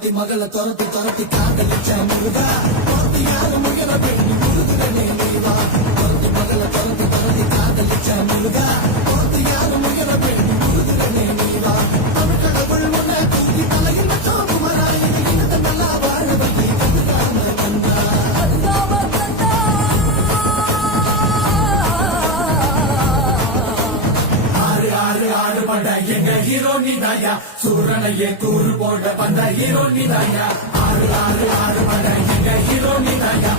துரத்தி மகளை துரத்தி துரத்தி காதலிச்ச முருகா துரத்தி யாரு முயல பெண்ணி முருகனே நீவா துரத்தி மகளை துரத்தி துரத்தி காதலிச்ச முருகா துரத்தி யாரு முயல பெண்ணி முருகனே நீவா தமிழ் கடவுள் முன்ன தூக்கி தலையில் குமராய் இனத்தை நல்லா வாழ வழி கண்டுகாம வந்தா எங்க ஹீரோ நீதாயா சூரனையே கூறு போட வந்த ஹீரோ நீதாயா ஆறு ஆறு ஆறு பட எங்க ஹீரோ நீதாயா